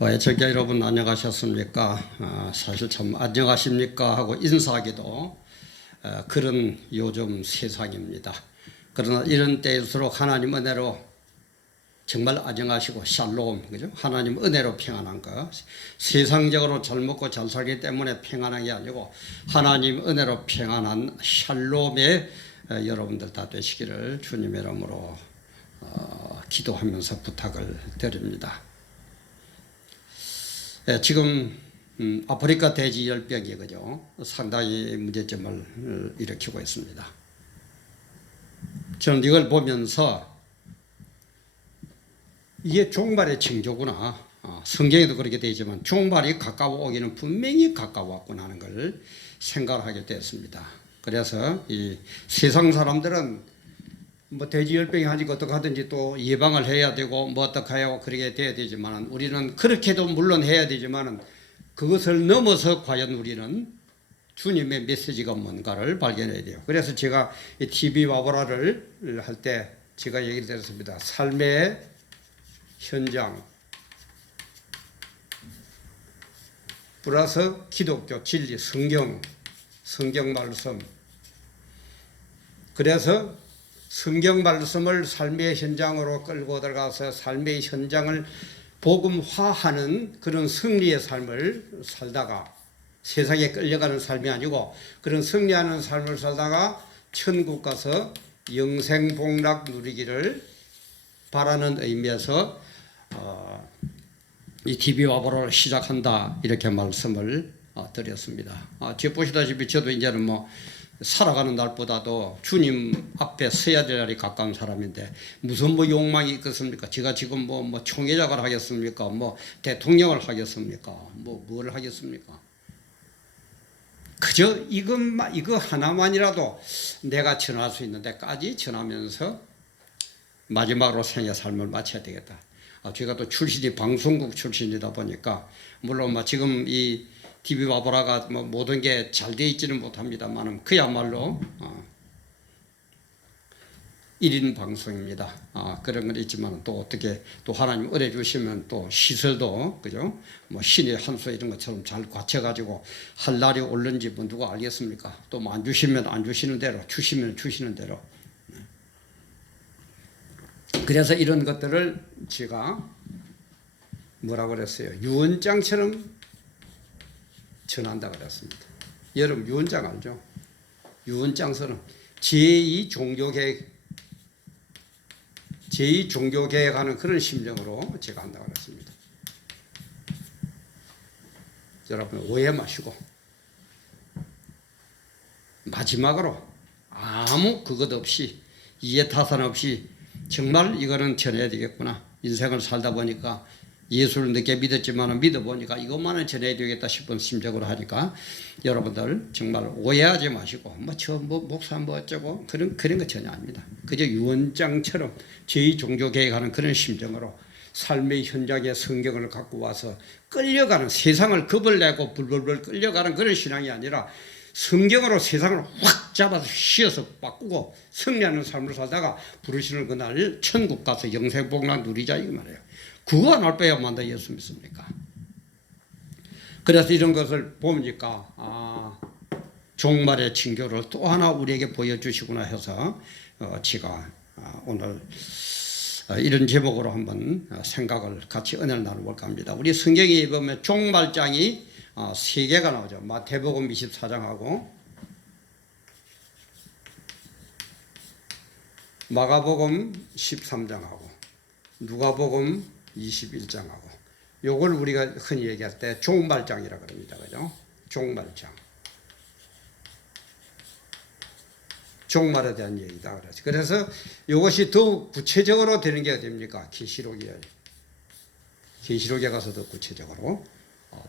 애청자 여러분 안녕하셨습니까? 사실 참 안녕하십니까 하고 인사하기도 그런 요즘 세상입니다. 그러나 이런 때일수록 하나님 은혜로 정말 안녕하시고 샬롬, 그죠? 하나님 은혜로 평안한 것. 세상적으로 잘 먹고 잘 살기 때문에 평안한 게 아니고 하나님 은혜로 평안한 샬롬의 여러분들 다 되시기를 주님의 이름으로 기도하면서 부탁을 드립니다. 지금 아프리카 돼지열병이 그죠? 상당히 문제점을 일으키고 있습니다. 저는 이걸 보면서 이게 종말의 징조구나. 성경에도 그렇게 되지만 종말이 가까워 오기는 분명히 가까워왔구나 하는 걸 생각하게 되었습니다. 그래서 이 세상 사람들은 뭐 돼지열병이 하니까 어떻게 하든지 또 예방을 해야 되고 뭐 어떻게 해야 그렇게 돼야 되지만 우리는 그렇게도 물론 해야 되지만 그것을 넘어서 과연 우리는 주님의 메시지가 뭔가를 발견해야 돼요. 그래서 제가 이 TV 와보라를 할 때 제가 얘기를 드렸습니다. 삶의 현장 플러스 기독교 진리 성경 말씀. 그래서 성경 말씀을 삶의 현장으로 끌고 들어가서 삶의 현장을 복음화하는 그런 승리의 삶을 살다가 세상에 끌려가는 삶이 아니고 그런 승리하는 삶을 살다가 천국 가서 영생복락 누리기를 바라는 의미에서 이 TV 와보라를 시작한다 이렇게 말씀을 드렸습니다. 지금 보시다시피 저도 이제는 뭐 살아가는 날보다도 주님 앞에 서야 될 날이 가까운 사람인데 무슨 뭐 욕망이 있겠습니까? 제가 지금 뭐 총회장을 하겠습니까? 뭐 대통령을 하겠습니까? 뭘 하겠습니까? 그저 이거 하나만이라도 내가 전할 수 있는 데까지 전하면서 마지막으로 생애 삶을 마쳐야 되겠다. 제가 또 출신이 방송국 출신이다 보니까 물론 지금 이 TV 와보라가 뭐 모든 게 잘 돼 있지는 못합니다만 그야말로 1인 방송입니다. 그런 건 있지만 또 어떻게 또 하나님 은혜 주시면 또 시설도 그죠? 뭐 신의 한수 이런 것처럼 잘 갖춰가지고 할 날이 올는지 뭐 누가 알겠습니까? 또 뭐 안 주시면 안 주시는 대로 주시면 주시는 대로. 그래서 이런 것들을 제가 뭐라고 그랬어요? 유언장처럼 전한다 그랬습니다. 여러분 유언장 알죠? 유언장서는 제2종교개혁하는 그런 심정으로 제가 한다고 그랬습니다. 여러분 오해 마시고 마지막으로 아무 그것 없이 이해타산 없이 정말 이거는 전해야 되겠구나. 인생을 살다 보니까 예수를 늦게 믿었지만 믿어보니까 이것만은 전해야 되겠다 싶은 심정으로 하니까 여러분들 정말 오해하지 마시고 목사 어쩌고 그런 거 전혀 아닙니다. 그저 유언장처럼 제2종교개혁하는 그런 심정으로 삶의 현장에 성경을 갖고 와서 끌려가는 세상을 겁을 내고 불불불 끌려가는 그런 신앙이 아니라 성경으로 세상을 확 잡아서 씌어서 바꾸고 승리하는 삶을 살다가 부르시는 그날 천국 가서 영생복락 누리자 이 말이에요. 그거 안 할 빼야만 다 예수 믿습니까? 그래서 이런 것을 보니까 종말의 징조를 또 하나 우리에게 보여주시구나 해서 제가 오늘 이런 제목으로 한번 생각을 같이 은혜를 나눠볼까 합니다. 우리 성경에 보면 종말장이 3개가 나오죠. 마태복음 24장하고 마가복음 13장하고 누가복음 21장하고 요걸 우리가 흔히 얘기할 때 종말장이라고 합니다. 그죠? 종말장. 종말에 대한 얘기다. 그래서 이것이 더욱 구체적으로 되는 게 어딥니까? 계시록이에요. 계시록에 가서 더 구체적으로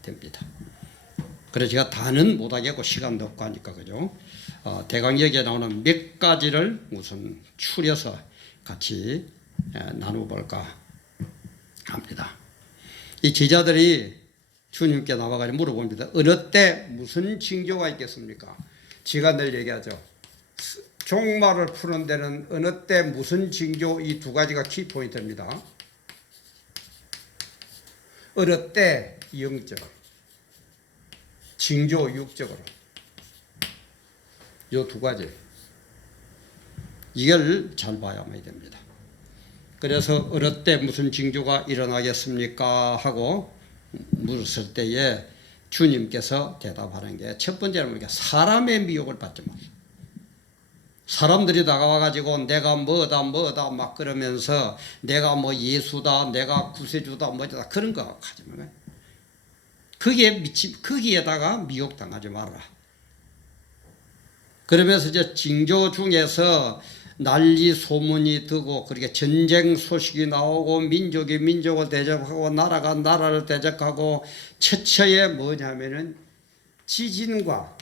됩니다. 그래서 제가 다는 못하겠고 시간도 없고 하니까 그죠? 대강역에 나오는 몇 가지를 우선 추려서 같이 나눠볼까 합니다. 이 제자들이 주님께 나와가지고 물어봅니다. 어느 때 무슨 징조가 있겠습니까? 제가 늘 얘기하죠. 종말을 푸는 데는 어느 때 무슨 징조 이 두 가지가 키포인트입니다. 어렵대 영적으로, 징조 육적으로. 요 두 가지. 이걸 잘 봐야만 됩니다. 그래서 어렵대 무슨 징조가 일어나겠습니까? 하고 물었을 때에 주님께서 대답하는 게 첫 번째는 뭐냐? 사람의 미혹을 받지 마라. 사람들이 다가와가지고 내가 뭐다 막 그러면서 내가 뭐 예수다, 내가 구세주다, 뭐다 그런 거 하지 마라. 거기에다가 미혹당하지 말아라. 그러면서 이제 징조 중에서 난리 소문이 뜨고 그렇게 전쟁 소식이 나오고 민족이 민족을 대적하고 나라가 나라를 대적하고 최초에 뭐냐면은 지진과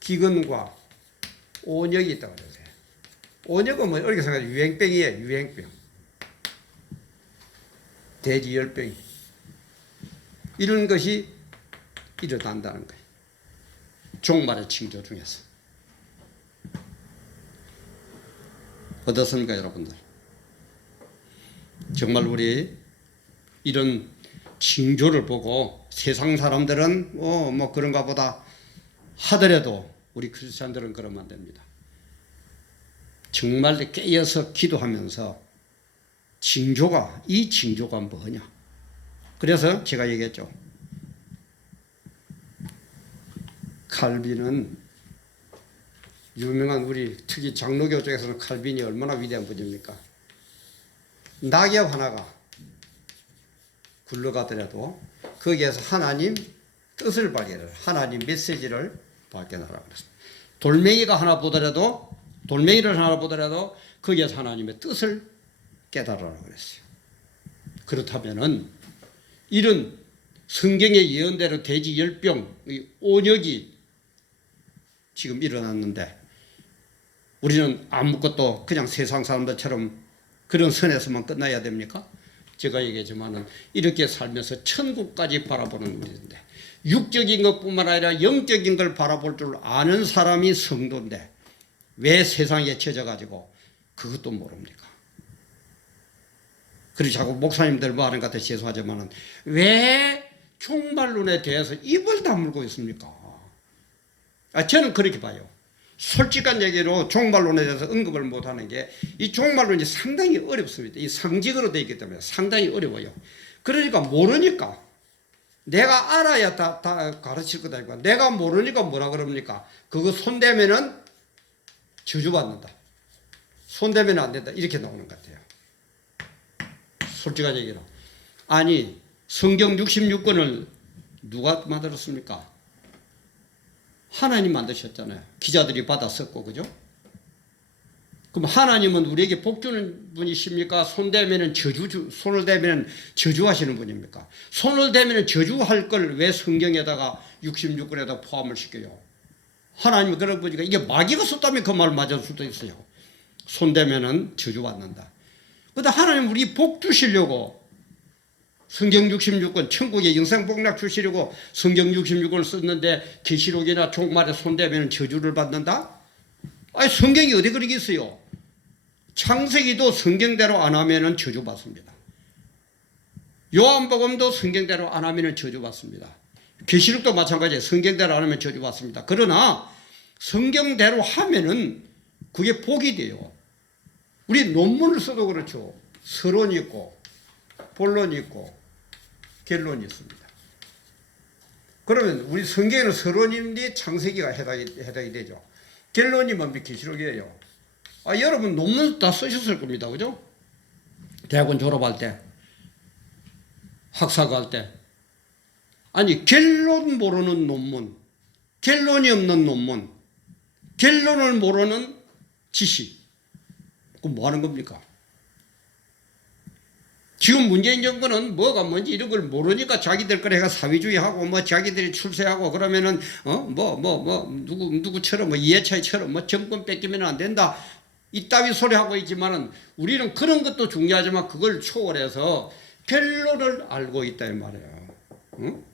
기근과 온역이 있다고 그러세요. 온역은 뭐 이렇게 생각해요. 유행병이에요. 유행병. 대지열병. 이런 것이 일어난다는 거예요. 종말의 징조 중에서. 어떻습니까, 여러분들? 정말 우리 이런 징조를 보고 세상 사람들은 뭐 그런가 보다 하더라도 우리 크리스찬들은 그러면 안 됩니다. 정말 깨어서 기도하면서 이 징조가 뭐냐? 그래서 제가 얘기했죠. 칼빈은 유명한 우리 특히 장로교 쪽에서는 칼빈이 얼마나 위대한 분입니까? 낙엽 하나가 굴러가더라도 거기에서 하나님 뜻을 발견해라. 하나님 메시지를 발견하라 그랬습니다. 돌멩이를 하나 보더라도 거기에서 하나님의 뜻을 깨달으라고 그랬어요. 그렇다면은 이런 성경의 예언대로 대지 열병, 온역이 지금 일어났는데 우리는 아무것도 그냥 세상 사람들처럼 그런 선에서만 끝나야 됩니까? 제가 얘기했지만은 이렇게 살면서 천국까지 바라보는 우리인데 육적인 것뿐만 아니라 영적인 걸 바라볼 줄 아는 사람이 성도인데 왜 세상에 처져가지고 그것도 모릅니까? 그리고 자꾸 목사님들 말하는 것 같아 죄송하지만은 왜 종말론에 대해서 입을 다물고 있습니까? 저는 그렇게 봐요. 솔직한 얘기로 종말론에 대해서 언급을 못하는 게 이 종말론이 상당히 어렵습니다. 이 상징으로 되어 있기 때문에 상당히 어려워요. 그러니까 모르니까 내가 알아야 다 가르칠 거다. 내가 모르니까 뭐라 그럽니까? 그거 손대면은 저주받는다. 손대면 안 된다. 이렇게 나오는 것 같아요. 솔직한 얘기로. 아니 성경 66권을 누가 만들었습니까? 하나님 만드셨잖아요. 기자들이 받아 썼고, 그죠? 그럼 하나님은 우리에게 복 주는 분이십니까? 손을 대면 저주하시는 분입니까? 손을 대면 저주할 걸 왜 성경에다가 66권에다 포함을 시켜요? 하나님이 그런 분이니까 이게 마귀가 썼다면 그 말 맞을 수도 있어요. 손 대면은 저주받는다. 그런데 하나님 우리 복 주시려고 성경 66권 천국에 영생복락 주시려고 성경 66권을 썼는데 계시록이나 종말에 손대면 저주를 받는다? 아니 성경이 어디 그렇게 있어요? 창세기도 성경대로 안 하면 저주받습니다. 요한복음도 성경대로 안 하면 저주받습니다. 계시록도 마찬가지예요. 성경대로 안 하면 저주받습니다. 그러나 성경대로 하면은 그게 복이 돼요. 우리 논문을 써도 그렇죠. 서론이 있고 본론이 있고 결론이 있습니다. 그러면 우리 성경에는 서론인데 창세기가 해당이 되죠. 결론이 뭡니까? 계시록이에요. 여러분 논문 다 쓰셨을 겁니다. 그죠? 대학원 졸업할 때 학사 갈 때 아니 결론 모르는 논문, 결론이 없는 논문, 결론을 모르는 지식 그럼 뭐 하는 겁니까? 지금 문재인 정부는 뭐가 뭔지 이런 걸 모르니까 자기들 거래 가 사회주의하고 뭐 자기들이 출세하고 그러면은 누구처럼 뭐 이해차이처럼 뭐 정권 뺏기면 안 된다 이따위 소리 하고 있지만은 우리는 그런 것도 중요하지만 그걸 초월해서 결론을 알고 있다 이 말이에요. 응?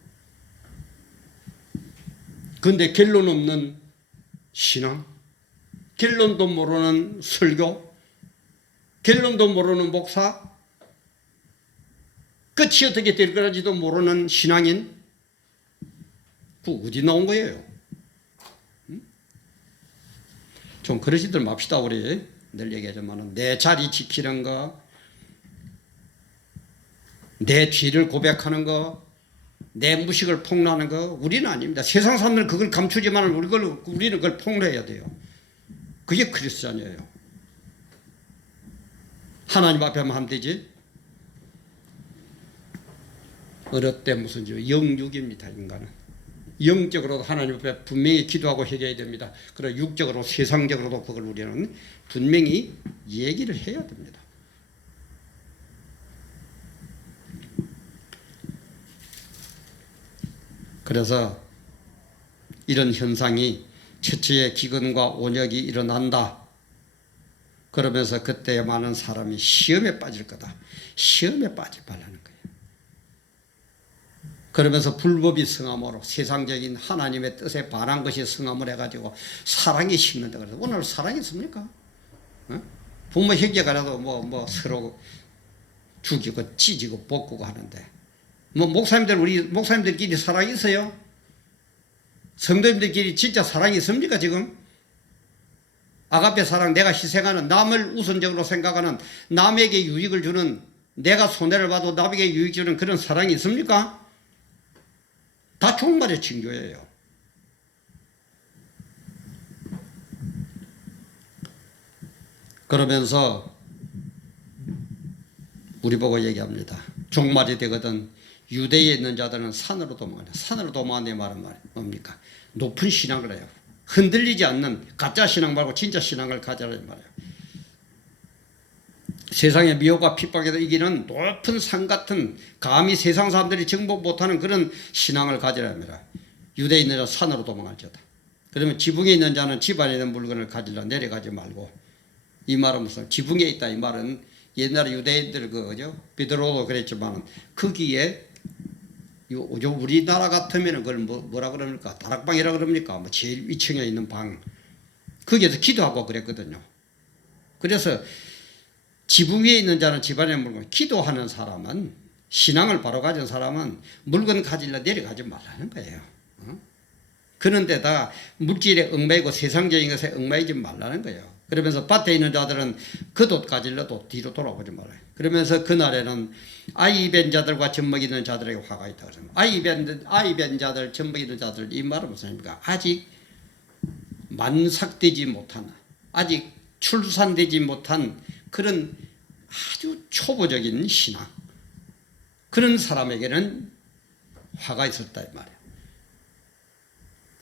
근데 결론 없는 신앙, 결론도 모르는 설교, 결론도 모르는 목사, 끝이 어떻게 될 거라지도 모르는 신앙인, 그 어디 나온 거예요? 좀 그러시들 맙시다. 우리 늘 얘기하지만 내 자리 지키는 거, 내 죄를 고백하는 거, 내 무식을 폭로하는 거, 우리는 아닙니다. 세상 사람들은 그걸 감추지만 우리는 그걸 폭로해야 돼요. 그게 크리스찬이에요. 하나님 앞에 하면 되지. 어렵대 무슨 영육입니다. 인간은 영적으로도 하나님 앞에 분명히 기도하고 회개해야 됩니다. 그리고 육적으로 세상적으로도 그걸 우리는 분명히 얘기를 해야 됩니다. 그래서 이런 현상이 처처의 기근과 온역이 일어난다. 그러면서 그때 많은 사람이 시험에 빠질 거다. 시험에 빠지 말라는 거예요. 그러면서 불법이 성함으로 세상적인 하나님의 뜻에 반한 것이 성함을 해가지고 사랑이 식는다. 그래서 오늘 사랑이 있습니까? 어? 부모 형제가라도 뭐 서로 죽이고 찢고 볶고 하는데 뭐 우리 목사님들끼리 사랑이 있어요? 성도님들끼리 진짜 사랑이 있습니까 지금? 아가페 사랑, 내가 희생하는, 남을 우선적으로 생각하는, 남에게 유익을 주는, 내가 손해를 봐도 남에게 유익 주는 그런 사랑이 있습니까? 다 종말의 징조예요. 그러면서 우리 보고 얘기합니다. 종말이 되거든 유대에 있는 자들은 산으로 도망한다. 산으로 도망한다는 말은 뭡니까? 높은 신앙을 해요. 흔들리지 않는 가짜 신앙 말고 진짜 신앙을 가져라는 말이에요. 세상의 미혹과 핍박에도 이기는 높은 산 같은 감히 세상 사람들이 정복 못하는 그런 신앙을 가지라는 말이에요. 유대에 있는 자 산으로 도망할지어다. 그러면 지붕에 있는 자는 집안에 있는 물건을 가지려 내려가지 말고, 이 말은 무슨 지붕에 있다 이 말은 옛날에 유대인들 그죠 베드로도 그랬지만 거기에 우리나라 같으면 그걸 뭐라 그럽니까? 다락방이라 그럽니까? 뭐 제일 위층에 있는 방. 거기에서 기도하고 그랬거든요. 그래서 지붕 위에 있는 자는 집안의 물건, 기도하는 사람은, 신앙을 바로 가진 사람은 물건 가지려 내려가지 말라는 거예요. 그런데다 물질에 얽매이고 세상적인 것에 얽매이지 말라는 거예요. 그러면서 밭에 있는 자들은 겉옷 가지려도 뒤로 돌아보지 말아요. 그러면서 그날에는 아이 벤 자들과 젖먹이는 자들에게 화가 있다. 아이 벤 자들, 젖먹이는 자들, 이 말은 무슨 의미입니까? 아직 만삭되지 못한, 아직 출산되지 못한 그런 아주 초보적인 신앙, 그런 사람에게는 화가 있었다 이 말이에요.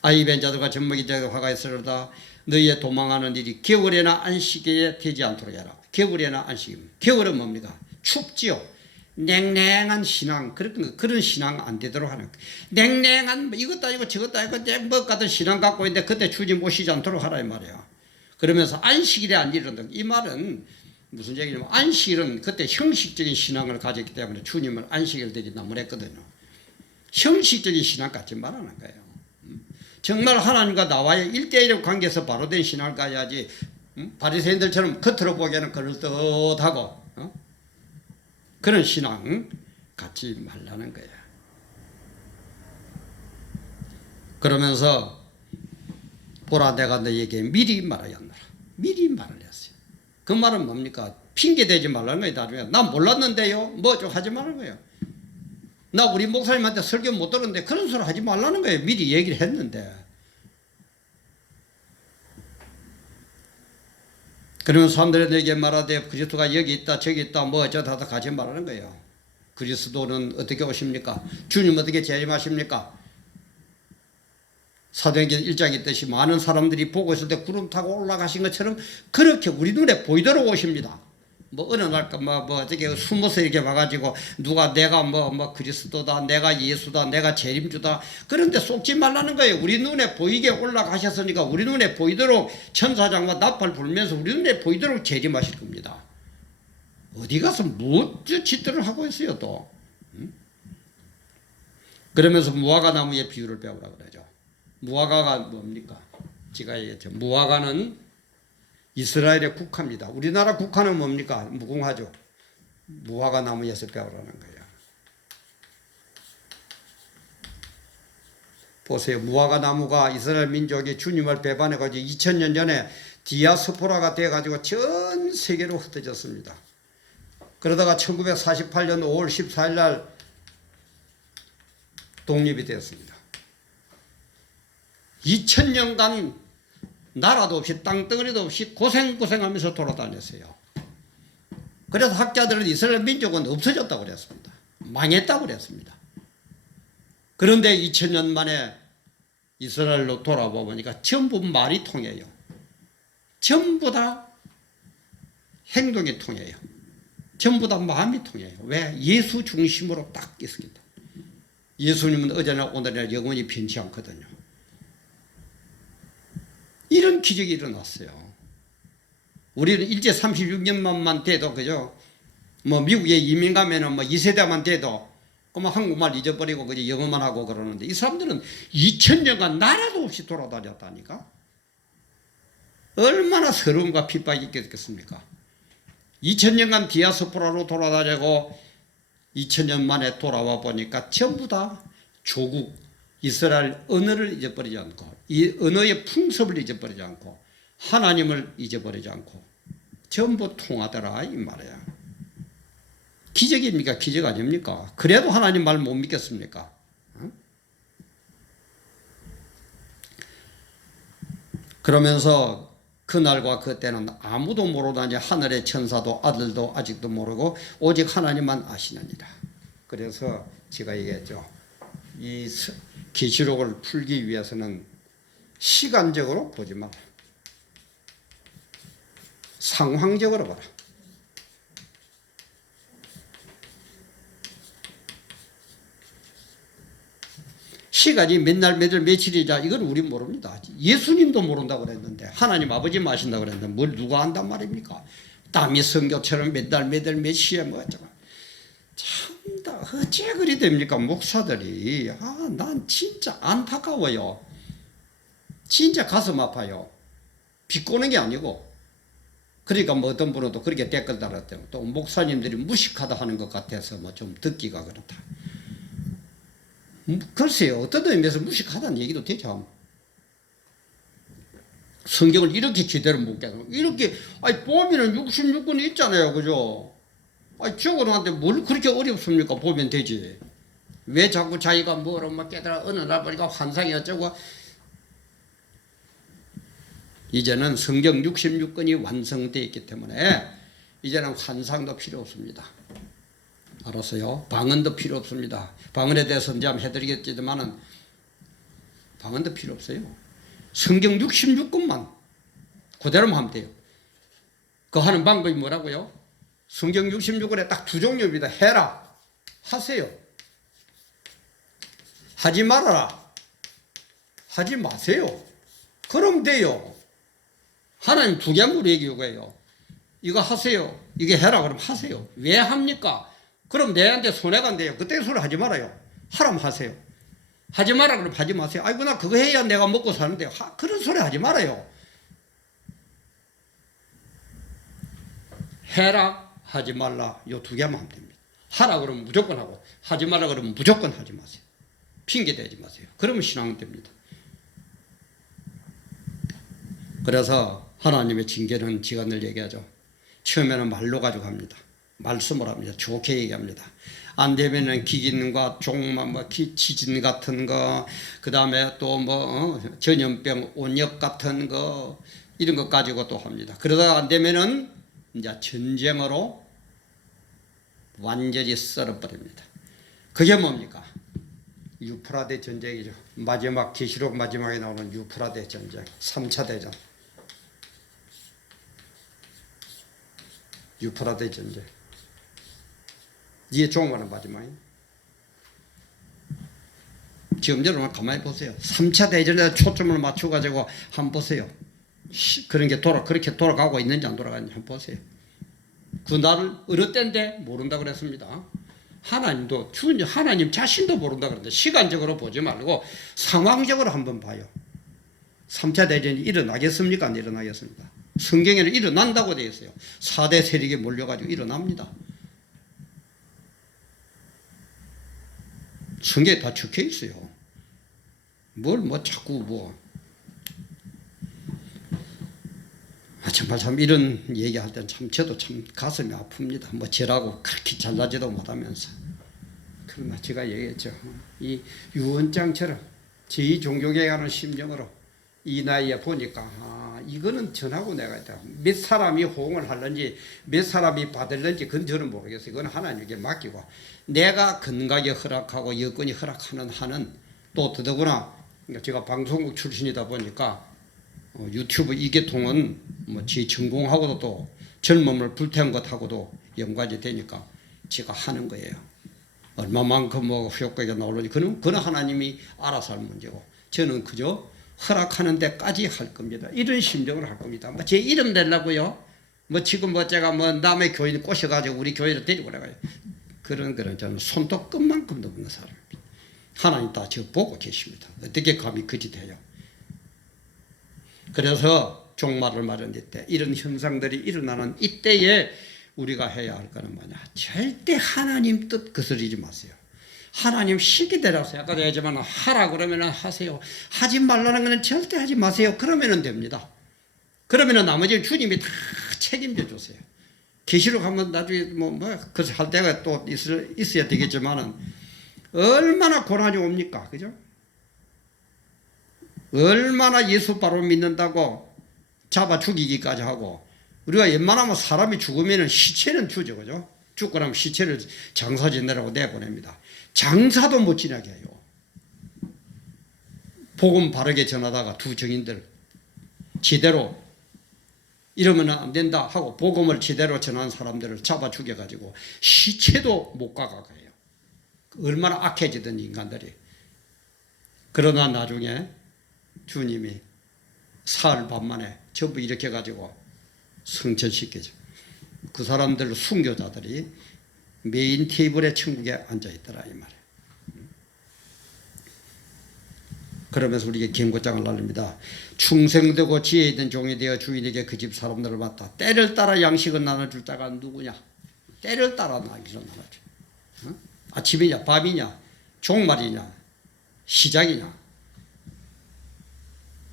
아이 벤 자들과 젖먹이는 자들에게 화가 있으려다 너희의 도망하는 일이 겨울에나 안식에 되지 않도록 해라. 겨울에나 안식입니다. 겨울은 뭡니까? 춥지요. 냉랭한 신앙, 그런 신앙 안 되도록 하는 거예요. 냉랭한 이것도 아니고 저것도 아니고 뭐 같은 신앙 갖고 있는데 그때 주님 오시지 않도록 하라 이 말이에요. 그러면서 안식일에 안 이른다. 이 말은 무슨 얘기냐면 안식일은 그때 형식적인 신앙을 가졌기 때문에 주님을 안식일 되기 나무랬거든요. 형식적인 신앙 갖지 말라는 거예요. 정말 하나님과 나와의 1대1의 관계에서 바로 된 신앙을 가야지 바리새인들처럼 겉으로 보기에는 그럴듯하고 그런 신앙 갖지 말라는 거야. 그러면서 보라 내가 너에게 미리 말하였노라. 미리 말을 했어요. 그 말은 뭡니까? 핑계대지 말라는 거예요. 나중에 나 몰랐는데요. 뭐 좀 하지 말라는 거예요. 나 우리 목사님한테 설교 못 들었는데 그런 소리 하지 말라는 거예요. 미리 얘기를 했는데. 그러면 사람들에게 말하되 그리스도가 여기 있다 저기 있다 뭐 어쩌다 가지 말라는 거예요. 그리스도는 어떻게 오십니까? 주님 어떻게 재림하십니까? 사도행전 1장에 있듯이 많은 사람들이 보고 있을 때 구름 타고 올라가신 것처럼 그렇게 우리 눈에 보이도록 오십니다. 뭐 어느 날 어떻게 숨어서 이렇게 와가지고 누가 내가 뭐 그리스도다, 내가 예수다, 내가 재림주다 그런데 속지 말라는 거예요. 우리 눈에 보이게 올라가셨으니까 우리 눈에 보이도록 천사장과 나팔 불면서 우리 눈에 보이도록 재림하실 겁니다. 어디 가서 뭐 짓들을 하고 있어요 또. 그러면서 무화과 나무의 비유를 배우라 그러죠. 무화과가 뭡니까? 제가 얘기했죠. 무화과는 이스라엘의 국화입니다. 우리나라 국화는 뭡니까? 무궁화죠. 무화과 나무에서 배우라는 거예요. 보세요. 무화과 나무가 이스라엘 민족이 주님을 배반해가지고 2000년 전에 디아스포라가 돼가지고 전 세계로 흩어졌습니다. 그러다가 1948년 5월 14일 날 독립이 되었습니다. 2000년간 나라도 없이 땅덩어리도 없이 고생하면서 돌아다녔어요. 그래서 학자들은 이스라엘 민족은 없어졌다고 그랬습니다. 망했다고 그랬습니다. 그런데 2000년 만에 이스라엘로 돌아와 보니까 전부 말이 통해요. 전부 다 행동이 통해요. 전부 다 마음이 통해요. 왜? 예수 중심으로 딱 있습니다. 예수님은 어제나 오늘이나 영원히 변치 않거든요. 이런 기적이 일어났어요. 우리는 일제 36년만 돼도 그죠? 뭐 미국에 이민 가면은 뭐 2세대만 돼도 그만 한국말 잊어버리고 그저 영어만 하고 그러는데 이 사람들은 2000년간 나라도 없이 돌아다녔다니까. 얼마나 서러움과 핍박이 있겠습니까? 2000년간 디아스포라로 돌아다니고 2000년 만에 돌아와 보니까 전부 다 조국 이스라엘 언어를 잊어버리지 않고 이 언어의 풍습을 잊어버리지 않고 하나님을 잊어버리지 않고 전부 통하더라 이 말이야. 기적입니까? 기적 아닙니까? 그래도 하나님 말 못 믿겠습니까? 그러면서 그날과 그때는 아무도 모르다니 하늘의 천사도 아들도 아직도 모르고 오직 하나님만 아시느니라. 그래서 제가 얘기했죠. 이 계시록을 풀기 위해서는 시간적으로 보지 마라. 상황적으로 봐라. 시간이 몇 날, 몇일, 며칠이자 이건 우리 모릅니다. 예수님도 모른다고 그랬는데 하나님 아버지 아신다고 그랬는데 뭘 누가 안단 말입니까? 땀이 성교처럼 몇 달, 몇일, 몇 시에 뭐 어쩌고. 참다 어째 그리 됩니까 목사들이. 난 진짜 안타까워요. 진짜 가슴 아파요. 비꼬는 게 아니고. 그러니까 뭐 어떤 분은 또 그렇게 댓글 달았대요. 또 목사님들이 무식하다 하는 것 같아서 뭐 좀 듣기가 그렇다. 글쎄요. 어떤 의미에서 무식하다는 얘기도 되죠. 성경을 이렇게 제대로 못 깨고 이렇게 보면은 66권이 있잖아요. 그죠? 저거한테 뭘 그렇게 어렵습니까? 보면 되지. 왜 자꾸 자기가 뭐로 막 깨달아 어느 날 보니까 환상이 어쩌고. 이제는 성경 66권이 완성되어 있기 때문에 이제는 환상도 필요 없습니다. 알았어요? 방언도 필요 없습니다. 방언에 대해서 이제 한번 해드리겠지만은 방언도 필요 없어요. 성경 66권만 그대로만 하면 돼요. 그 하는 방법이 뭐라고요? 성경 66권에 딱 두 종류입니다. 해라, 하세요. 하지 말아라, 하지 마세요. 그럼 돼요. 하나님 두 개만 얘기해요. 이거 하세요. 이게 해라 그러면 하세요. 왜 합니까? 그럼 내한테 손해가 안 돼요. 그때 소리 하지 말아요. 하라면 하세요. 하지 마라 그러면 하지 마세요. 아이고 나 그거 해야 내가 먹고 사는데 그런 소리 하지 말아요. 해라 하지 말라 요 두 개만 하면 됩니다. 하라 그러면 무조건 하고 하지 말라 그러면 무조건 하지 마세요. 핑계 대지 마세요. 그러면 신앙은 됩니다. 그래서 하나님의 징계는 제가 늘 얘기하죠. 처음에는 말로 가지고 합니다. 말씀을 합니다. 좋게 얘기합니다. 안 되면은 기진과 종만 뭐 지진 같은 거, 그 다음에 또 뭐 전염병, 온역 같은 거 이런 것 가지고 또 합니다. 그러다가 안 되면은 이제 전쟁으로 완전히 썰어버립니다. 그게 뭡니까? 유프라데 전쟁이죠. 마지막 계시록 마지막에 나오는 유프라데 전쟁, 3차 대전. 유프라데 전쟁. 이게 종말은 마지막이에요. 지금 여러분 가만히 보세요. 3차 대전에 초점을 맞춰가지고 한번 보세요. 그런 게 그렇게 돌아가고 있는지 안 돌아가는지 한번 보세요. 그 날을 어느 때인데 모른다 그랬습니다. 하나님도 하나님 자신도 모른다 그랬는데 시간적으로 보지 말고 상황적으로 한번 봐요. 3차 대전이 일어나겠습니까? 안 일어나겠습니까? 성경에는 일어난다고 되어 있어요. 4대 세력이 몰려가지고 일어납니다. 성경에 다 적혀 있어요. 뭘 뭐 자꾸 뭐 정말 참 이런 얘기할 땐 참 저도 참 가슴이 아픕니다. 뭐 저라고 그렇게 잘나지도 못하면서. 그러나 제가 얘기했죠. 이 유언장처럼 저희 종교에 가는 심정으로 이 나이에 보니까 이거는 전하고 내가 있다. 몇 사람이 호응을 하는지 몇 사람이 받을는지 그건 저는 모르겠어요. 그건 하나님께 맡기고 내가 건강에 허락하고 여건이 허락하는 한은 또 더더구나 제가 방송국 출신이다 보니까 유튜브 이계통은 뭐 지 전공하고도 또 젊음을 불태운 것하고도 연관이 되니까 제가 하는 거예요. 얼마만큼 뭐 효과가 나오는지 그는 하나님이 알아서 할 문제고 저는 그저 허락하는 데까지 할 겁니다. 이런 심정을 할 겁니다. 뭐 제 이름 내려고요. 뭐 지금 뭐 제가 뭐 남의 교인 꼬셔가지고 우리 교회를 데리고 나가요. 그런 저는 손톱 끝만큼도 없는 사람입니다. 하나님 다 저 보고 계십니다. 어떻게 감히 거짓해요. 그래서 종말을 말하는 때 이런 현상들이 일어나는 이때에 우리가 해야 할 거는 뭐냐. 절대 하나님 뜻 거스르지 마세요. 하나님 시기대로서 아까도 얘기했지만 하라 그러면 하세요. 하지 말라는 것은 절대 하지 마세요. 그러면 됩니다. 그러면 나머지 주님이 다 책임져 주세요. 계시록 하면 나중에 그래서 할 때가 또 있어야 되겠지만은 얼마나 고난이 옵니까? 그죠? 얼마나 예수 바로 믿는다고 잡아 죽이기까지 하고 우리가 웬만하면 사람이 죽으면 시체는 주죠. 그죠? 죽고 나면 시체를 장사 지내라고 내보냅니다. 장사도 못 지나게 해요. 복음 바르게 전하다가 두 증인들 제대로 이러면 안 된다 하고 복음을 제대로 전한 사람들을 잡아 죽여가지고 시체도 못 가가게 해요. 얼마나 악해지던 인간들이. 그러나 나중에 주님이 사흘 밤 만에 전부 이렇게 가지고 성천시켜줘. 그 사람들 순교자들이 메인 테이블에 천국에 앉아있더라 이 말이에요. 그러면서 우리에게 경고장을 날립니다. 충성되고 지혜 있는 종이 되어 주인에게 그 집 사람들을 맡아 때를 따라 양식을 나눠줄 자가 누구냐. 때를 따라 양식을 나눠줘. 아침이냐 밤이냐 종말이냐 시작이냐.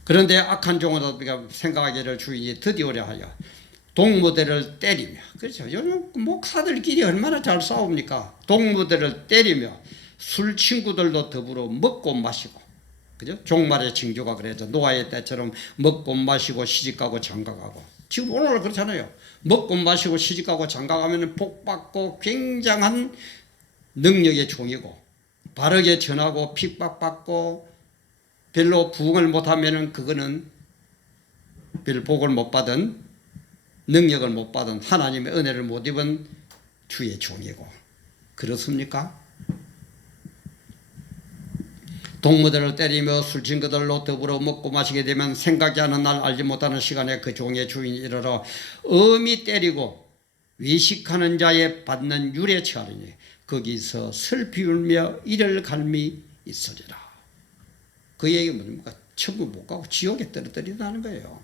그런데 악한 종은 우리가 생각하기를 주인이 드디어려 하여 동무들을 때리며, 그렇죠. 요즘 목사들끼리 얼마나 잘 싸웁니까? 동무들을 때리며 술 친구들도 더불어 먹고 마시고, 그죠? 종말의 징조가 그래서 노아의 때처럼 먹고 마시고 시집가고 장가가고. 지금 오늘 그렇잖아요. 먹고 마시고 시집가고 장가가면 복받고 굉장한 능력의 종이고, 바르게 전하고 핍박받고 별로 부응을 못하면은 그거는 별 복을 못 받은, 능력을 못 받은, 하나님의 은혜를 못 입은 주의 종이고. 그렇습니까? 동무들을 때리며 술친구들로 더불어 먹고 마시게 되면 생각지 않은 날 알지 못하는 시간에 그 종의 주인이 이르러 엄히 때리고 외식하는 자에 받는 율에 처하리니 거기서 슬피 울며 이를 갈미 있으리라. 그 얘기는 뭡니까? 천국 못 가고 지옥에 떨어뜨린다는 거예요.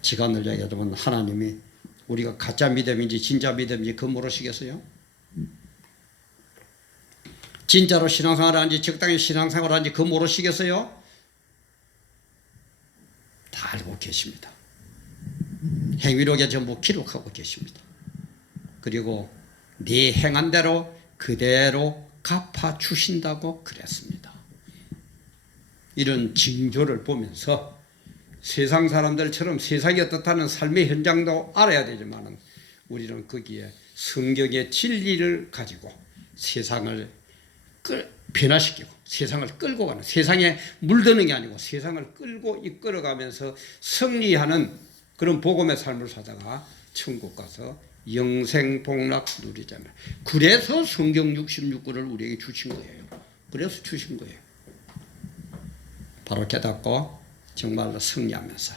시간을 얘기하자면 하나님이 우리가 가짜 믿음인지 진짜 믿음인지 그 모르시겠어요? 진짜로 신앙생활을 하는지 적당히 신앙생활을 하는지 그 모르시겠어요? 다 알고 계십니다. 행위록에 전부 기록하고 계십니다. 그리고 네 행한 대로 그대로 갚아주신다고 그랬습니다. 이런 징조를 보면서 세상 사람들처럼 세상이 어떻다는 삶의 현장도 알아야 되지만 우리는 거기에 성경의 진리를 가지고 세상을 변화시키고 세상을 끌고 가는, 세상에 물드는 게 아니고 세상을 끌고 이끌어가면서 승리하는 그런 복음의 삶을 살다가 천국 가서 영생복락 누리자면, 그래서 성경 66권을 우리에게 주신 거예요. 그래서 주신 거예요. 바로 깨닫고 정말로 승리하면서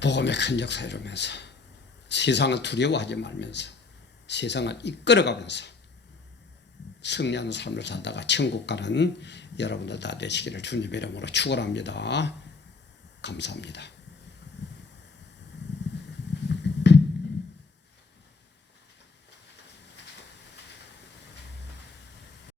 복음의 큰 역사 이루면서 세상을 두려워하지 말면서 세상을 이끌어가면서 승리하는 삶을 살다가 천국 가는 여러분들 다 되시기를 주님의 이름으로 축원합니다. 감사합니다.